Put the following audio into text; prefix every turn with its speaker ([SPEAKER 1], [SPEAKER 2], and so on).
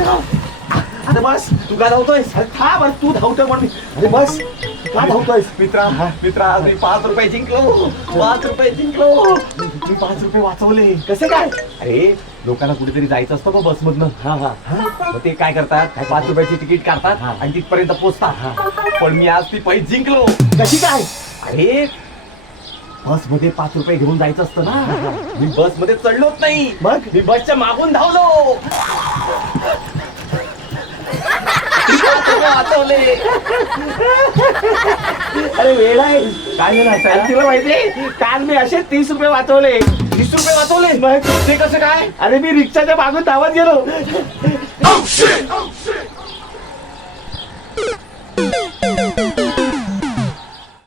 [SPEAKER 1] अरे बस तू का धावतोय अरे थांब अरे तू धावतोय म्हणून. अरे बस का धावतोय
[SPEAKER 2] मित्रा मित्रा आज मी पाच रुपये जिंकलो. पाच रुपये जिंकलो. मी पाच रुपये वाचवले.
[SPEAKER 1] कसे काय?
[SPEAKER 2] अरे लोकांना कुठेतरी जायचं असतं बा बसमधनं.
[SPEAKER 1] हा हा.
[SPEAKER 2] मग ते काय करतात? काय पाच रुपयाची तिकीट काढतात
[SPEAKER 1] हा.
[SPEAKER 2] आणि तिथपर्यंत पोचतात. पण मी आज ती पैसे जिंकलो.
[SPEAKER 1] कशी काय?
[SPEAKER 2] अरे बसमध्ये पाच रुपये घेऊन जायचं असतं ना. मी बसमध्ये चढलोच नाही.
[SPEAKER 1] मग?
[SPEAKER 2] मी बसच्या मागून धावलो मी पाच रुपये वाचवले
[SPEAKER 1] अरे वेळ आहे.
[SPEAKER 2] काय असायला?
[SPEAKER 1] तुला माहितीये काल मी असे तीस रुपये वाचवले.
[SPEAKER 2] वीस रुपये वाचवले?
[SPEAKER 1] मग
[SPEAKER 2] ते कसं काय?
[SPEAKER 1] अरे मी रिक्षाच्या मागून धावत गेलो.